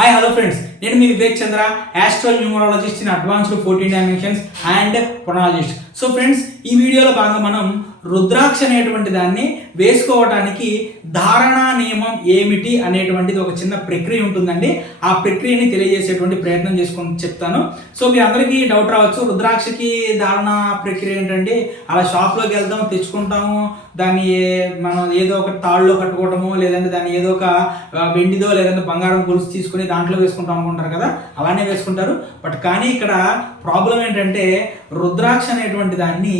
Hi hello friends, నేను మీ Vivek Chandra, astro numerologist in advanced 14 dimensions and ప్రొనాలజిస్ట్. సో ఫ్రెండ్స్, ఈ వీడియోలో భాగంగా మనం రుద్రాక్ష అనేటువంటి దాన్ని వేసుకోవడానికి ధారణా నియమం ఏమిటి అనేటువంటిది ఒక చిన్న ప్రక్రియ ఉంటుందండి. ఆ ప్రక్రియని తెలియజేసేటువంటి ప్రయత్నం చేసుకొని చెప్తాను. సో మీ అందరికీ డౌట్ రావచ్చు, రుద్రాక్షకి ధారణ ప్రక్రియ ఏంటంటే అలా షాప్లోకి వెళ్తాం, తెచ్చుకుంటాము, దాన్ని మనం ఏదో ఒక తాళ్ళలో కట్టుకోవటము, లేదంటే దాన్ని ఏదో ఒక వెండిదో లేదంటే బంగారం గొలుసు తీసుకుని దాంట్లో వేసుకుంటాం అనుకుంటారు కదా, అలానే వేసుకుంటారు. బట్ కానీ ఇక్కడ ప్రాబ్లం ఏంటంటే రుద్రాక్ష అనేటువంటి దాన్ని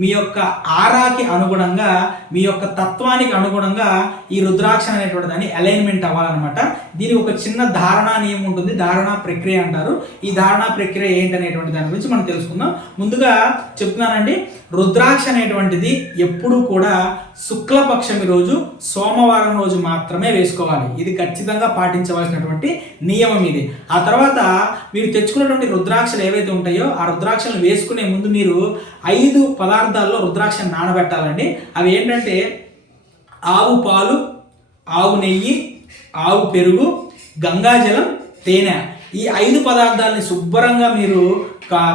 మీ యొక్క ఆరాకి అనుగుణంగా, మీ యొక్క తత్వానికి అనుగుణంగా ఈ రుద్రాక్ష అనేటువంటి దాన్ని అలైన్మెంట్ అవ్వాలన్నమాట. దీనికి ఒక చిన్న ధారణా నియమం ఉంటుంది, ధారణా ప్రక్రియ అంటారు. ఈ ధారణా ప్రక్రియ ఏంటనేటువంటి దాని గురించి మనం తెలుసుకుందాం. ముందుగా చెప్తున్నానండి, రుద్రాక్ష అనేటువంటిది ఎప్పుడూ కూడా శుక్లపక్షమి రోజు, సోమవారం రోజు మాత్రమే వేసుకోవాలి. ఇది ఖచ్చితంగా పాటించవలసినటువంటి నియమం ఇది. ఆ తర్వాత మీరు తెచ్చుకున్నటువంటి రుద్రాక్షలు ఏవైతే ఉంటాయో ఆ రుద్రాక్షలను వేసుకునే ముందు మీరు 5 పదార్థాల్లో రుద్రాక్షను నానబెట్టాలండి. అవి ఏంటంటే ఆవు పాలు, ఆవు నెయ్యి, ఆవు పెరుగు, గంగాజలం, తేనె. ఈ 5 పదార్థాలని శుభ్రంగా మీరు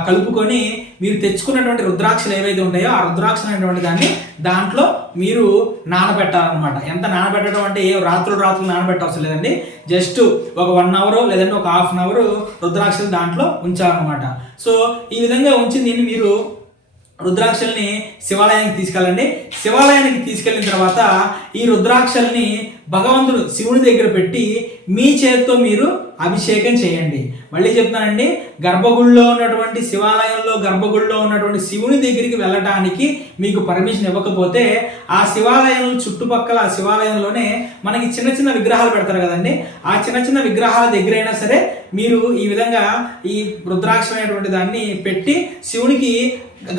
కలుపుకొని మీరు తెచ్చుకున్నటువంటి రుద్రాక్షలు ఏవైతే ఉంటాయో ఆ రుద్రాక్షలు అనేటువంటి దాన్ని దాంట్లో మీరు నానబెట్టాలన్నమాట. ఎంత నానబెట్టడం అంటే రాత్రులు నానబెట్టవసరం లేదండి. జస్ట్ ఒక 1 అవర్ లేదంటే ఒక ½ అవర్ రుద్రాక్షలు దాంట్లో ఉంచాలన్నమాట. సో ఈ విధంగా ఉంచి దీన్ని మీరు రుద్రాక్షల్ని శివాలయానికి తీసుకెళ్ళండి. శివాలయానికి తీసుకెళ్ళిన తర్వాత ఈ రుద్రాక్షల్ని భగవంతుడు శివుని దగ్గర పెట్టి మీ చేతితో మీరు అభిషేకం చేయండి. మళ్ళీ చెప్తానండి, గర్భగుడిలో ఉన్నటువంటి శివాలయంలో గర్భగుడిలో ఉన్నటువంటి శివుని దగ్గరికి వెళ్ళటానికి మీకు పర్మిషన్ ఇవ్వకపోతే ఆ శివాలయం చుట్టుపక్కల ఆ శివాలయంలోనే మనకి చిన్న చిన్న విగ్రహాలు పెడతారు కదండి, ఆ చిన్న చిన్న విగ్రహాల దగ్గరైనా సరే మీరు ఈ విధంగా ఈ రుద్రాక్ష అనేటువంటి దాన్ని పెట్టి శివునికి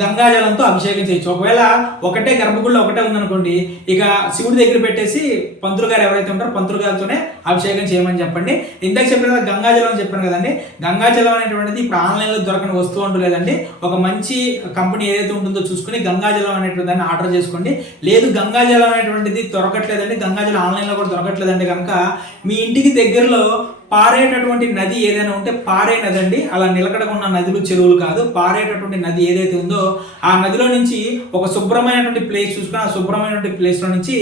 గంగాజలంతో అభిషేకం చేయొచ్చు. ఒకవేళ ఒకటే గర్భగుడిలో ఒకటే ఉందనుకోండి, ఇక శివుడి దగ్గర పెట్టేసి పంతులు గారు ఎవరైతే ఉంటారో పంతులు గారితోనే అభిషేకం చేయమని చెప్పండి. ఇందాక చెప్పిన కదా గంగాజలం అని చెప్పాను కదండి, గంగాజలం అనేటువంటిది ఇప్పుడు ఆన్లైన్లో దొరకని వస్తువు అంటూ లేదండి. ఒక మంచి కంపెనీ ఏదైతే ఉంటుందో చూసుకుని గంగాజలం అనేటువంటి దాన్ని ఆర్డర్ చేసుకోండి. లేదు గంగాజలం అనేటువంటిది దొరకట్లేదండి, గంగాజలం ఆన్లైన్లో కూడా దొరకట్లేదండి కనుక మీ ఇంటికి దగ్గరలో పారేటటువంటి నది ఏదైనా ఉంటే, పారే నది అండి, అలా నిలకడకున్న నదులు చెరువులు కాదు, పారేటటువంటి నది ఏదైతే ఉందో ఆ నదిలో నుంచి ఒక శుభ్రమైనటువంటి ప్లేస్ చూసుకొని ఆ శుభ్రమైనటువంటి ప్లేస్లో నుంచి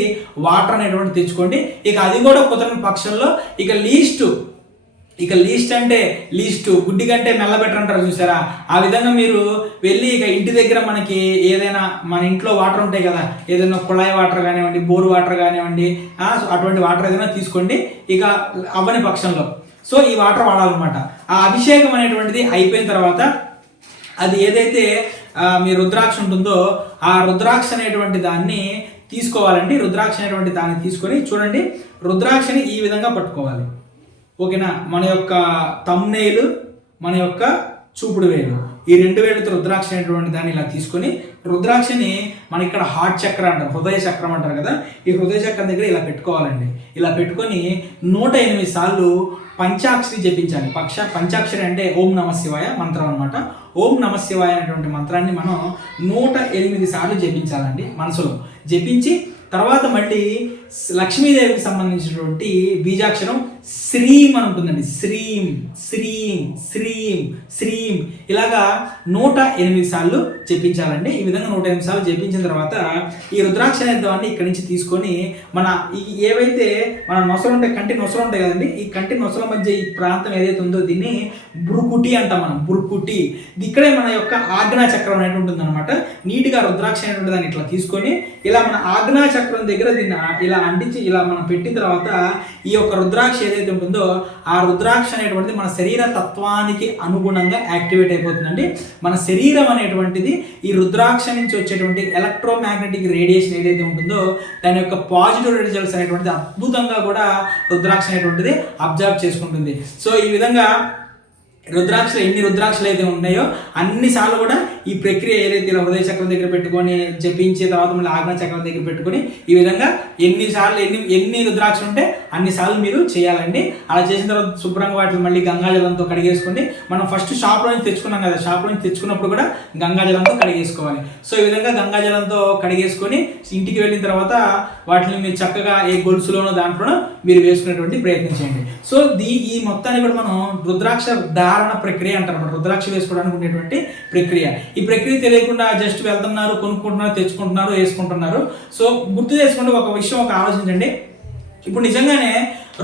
వాటర్ అనేటువంటి తెచ్చుకోండి. ఇక అది కూడా కుదరని పక్షంలో ఇక లీస్ట్ అంటే లీస్టు గుడ్డి కంటే మెల్లబెటర్ అంటారు చూసారా, ఆ విధంగా మీరు వెళ్ళి ఇక ఇంటి దగ్గర మనకి ఏదైనా మన ఇంట్లో వాటర్ ఉంటాయి కదా, ఏదైనా కుళాయి వాటర్ కానివ్వండి, బోరు వాటర్ కానివ్వండి, అటువంటి వాటర్ ఏదైనా తీసుకోండి. ఇక అవ్వని పక్షంలో సో ఈ వాటర్ వాడాలన్నమాట. ఆ అభిషేకం అనేటువంటిది అయిపోయిన తర్వాత అది ఏదైతే మీ రుద్రాక్ష ఉంటుందో ఆ రుద్రాక్ష అనేటువంటి దాన్ని తీసుకోవాలండి. రుద్రాక్ష అనేటువంటి దాన్ని తీసుకొని చూడండి, రుద్రాక్షని ఈ విధంగా పట్టుకోవాలి. ఓకేనా, మన యొక్క తమ్నేలు, మన యొక్క చూపుడు వేలు, ఈ 2 వేలుతో రుద్రాక్ష అనేటువంటి దాన్ని ఇలా తీసుకొని రుద్రాక్షని మన ఇక్కడ హార్ట్ చక్ర అంటారు, హృదయ చక్రం అంటారు కదా, ఈ హృదయ చక్రం దగ్గర ఇలా పెట్టుకోవాలండి. ఇలా పెట్టుకొని 108 సార్లు పంచాక్షరి జపించాలి. పంచాక్షరి అంటే ఓం నమ శివాయ మంత్రం అనమాట. ఓం నమ శివాయ అనేటువంటి మంత్రాన్ని మనం 108 సార్లు జపించాలండి మనసులో. జపించి తర్వాత మళ్ళీ లక్ష్మీదేవికి సంబంధించినటువంటి బీజాక్షరం శ్రీం అని ఉంటుందండి. శ్రీం శ్రీం శ్రీం శ్రీం ఇలాగా 108 సార్లు జపించాలండి. ఈ విధంగా 108 సార్లు జపించిన తర్వాత ఈ రుద్రాక్ష అనేదాన్ని ఇక్కడి నుంచి తీసుకొని మన ఏవైతే మన నొసలు ఉంటాయి, కంటి నొసలు ఉంటాయి కదండి, ఈ కంటి నొసల మధ్య ఈ ప్రాంతం ఏదైతే ఉందో దీన్ని బురుకుటి అంటాం మనం. బురుకుటి ఇక్కడే మన యొక్క ఆజ్ఞా చక్రం అనేది ఉంటుంది అనమాట. నీట్గా రుద్రాక్ష అనేటువంటి దాన్ని ఇట్లా తీసుకొని ఇలా మన ఆజ్ఞా చక్రం దగ్గర దీన్ని ఇలా అంటించి ఇలా మనం పెట్టిన తర్వాత ఈ యొక్క రుద్రాక్ష ఏదైతే ఉంటుందో ఆ రుద్రాక్ష అనేటువంటిది మన శరీర తత్వానికి అనుగుణంగా యాక్టివేట్ అయిపోతుందండి. మన శరీరం అనేటువంటిది ఈ రుద్రాక్ష నుంచి వచ్చేటువంటి ఎలక్ట్రోమాగ్నెటిక్ రేడియేషన్ ఏదైతే ఉంటుందో దాని యొక్క పాజిటివ్ రిజల్ట్స్ అనేటువంటిది అద్భుతంగా కూడా రుద్రాక్ష అనేటువంటిది అబ్జర్వ్ చేసుకుంటుంది. సో ఈ విధంగా రుద్రాక్షలు ఎన్ని రుద్రాక్షలు అయితే ఉన్నాయో అన్నిసార్లు కూడా ఈ ప్రక్రియ ఏదైతే ఇలా హృదయ చక్రం దగ్గర పెట్టుకొని జపించి తర్వాత మళ్ళీ ఆజ్ఞా చక్రం దగ్గర పెట్టుకొని ఈ విధంగా ఎన్ని రుద్రాక్షలు ఉంటే అన్నిసార్లు మీరు చేయాలండి. అలా చేసిన తర్వాత శుభ్రంగా వాటిని మళ్ళీ గంగాజలంతో కడిగేసుకోండి. మనం ఫస్ట్ షాప్లో నుంచి తెచ్చుకున్నాం కదా, షాప్లో నుంచి తెచ్చుకున్నప్పుడు కూడా గంగాజలంతో కడిగేసుకోవాలి. సో ఈ విధంగా గంగాజలంతో కడిగేసుకొని ఇంటికి వెళ్ళిన తర్వాత వాటిని మీరు చక్కగా ఏ గొలుసులోనో దాంట్లోనో మీరు వేసుకునేటువంటి ప్రయత్నం చేయండి. సో ఈ మొత్తాన్ని కూడా మనం రుద్రాక్ష ధారణ ప్రక్రియ అంటారు. రుద్రాక్ష వేసుకోవడానికి ఉండేటువంటి ప్రక్రియ. ఈ ప్రక్రియ తెలియకుండా జస్ట్ వెళ్తున్నారు, కొనుక్కుంటున్నారు, తెచ్చుకుంటున్నారు, వేసుకుంటున్నారు. సో గుర్తు చేసుకుంటే ఒక విషయం ఆలోచించండి. ఇప్పుడు నిజంగానే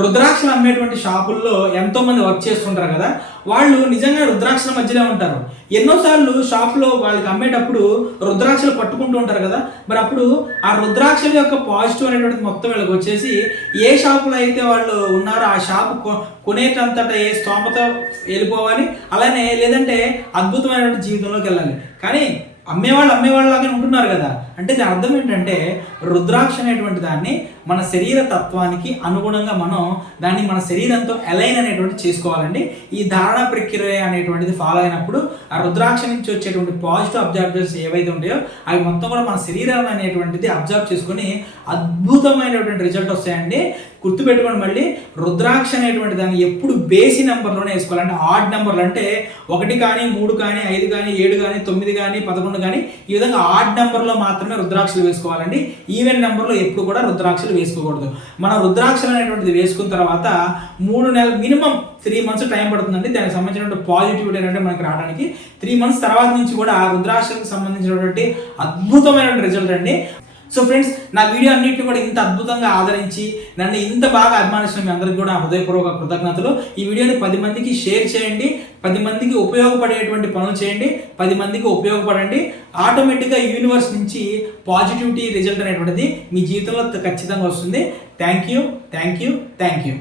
రుద్రాక్షలు అమ్మేటువంటి షాపుల్లో ఎంతో మంది వర్క్ చేస్తుంటారు కదా, వాళ్ళు నిజంగా రుద్రాక్షల మధ్యలో ఉంటారు. ఎన్నోసార్లు షాప్లో వాళ్ళకి అమ్మేటప్పుడు రుద్రాక్షలు పట్టుకుంటూ ఉంటారు కదా, మరి అప్పుడు ఆ రుద్రాక్షల యొక్క పాజిటివ్ అనేటువంటిది మొత్తం వీళ్ళకి వచ్చేసి ఏ షాపులో అయితే వాళ్ళు ఉన్నారో ఆ షాపు కొనేటంతట ఏ స్తోమత వెళ్ళిపోవాలి, అలానే లేదంటే అద్భుతమైనటువంటి జీవితంలోకి వెళ్ళాలి. కానీ అమ్మేవాళ్ళలాగే ఉంటున్నారు కదా, అంటే దాని అర్థం ఏంటంటే రుద్రాక్ష అనేటువంటి దాన్ని మన శరీర తత్వానికి అనుగుణంగా మనం దాన్ని మన శరీరంతో అలైన్ అనేటువంటి చేసుకోవాలండి. ఈ ధారణ ప్రక్రియ అనేటువంటిది ఫాలో అయినప్పుడు ఆ రుద్రాక్ష నుంచి వచ్చేటువంటి పాజిటివ్ అబ్జర్వర్స్ ఏవైతే ఉంటాయో అవి మొత్తం కూడా మన శరీరం అనేటువంటిది అబ్జర్వ్ చేసుకొని అద్భుతమైనటువంటి రిజల్ట్ వస్తాయండి. గుర్తుపెట్టుకోండి, మళ్ళీ రుద్రాక్ష అనేటువంటి దాన్ని ఎప్పుడు బేసి నెంబర్లోనే వేసుకోవాలంటే ఆడ్ నెంబర్లు, అంటే 1 కానీ 3 కానీ 5 కానీ 7 కానీ 9 కానీ 11 కానీ ఈ విధంగా ఆడ్ నెంబర్లో మాత్రమే రుద్రాక్షలు వేసుకోవాలండి. ఈవెన్ నెంబర్లో ఎప్పుడు కూడా రుద్రాక్షలు వేసుకోకూడదు. మనం రుద్రాక్షలు అనేటువంటిది వేసుకున్న తర్వాత 3 నెలలు మినిమం 3 మంత్స్ టైం పడుతుందండి దానికి సంబంధించినటువంటి పాజిటివిటీ అనేది మనకి రావడానికి. 3 మంత్స్ తర్వాత నుంచి కూడా ఆ రుద్రాక్షలకు సంబంధించినటువంటి అద్భుతమైన రిజల్ట్ అండి. సో ఫ్రెండ్స్, నా వీడియో అన్నింటినీ కూడా ఇంత అద్భుతంగా ఆదరించి నన్ను ఇంత బాగా అభిమానిస్తున్న మీ అందరికీ కూడా హృదయపూర్వక కృతజ్ఞతలు. ఈ వీడియోని 10 మందికి షేర్ చేయండి, 10 మందికి ఉపయోగపడేటువంటి పనులు చేయండి, 10 మందికి ఉపయోగపడండి. ఆటోమేటిక్గా యూనివర్స్ నుంచి పాజిటివిటీ రిజల్ట్ అనేటువంటిది మీ జీవితంలో ఖచ్చితంగా వస్తుంది. Thank you.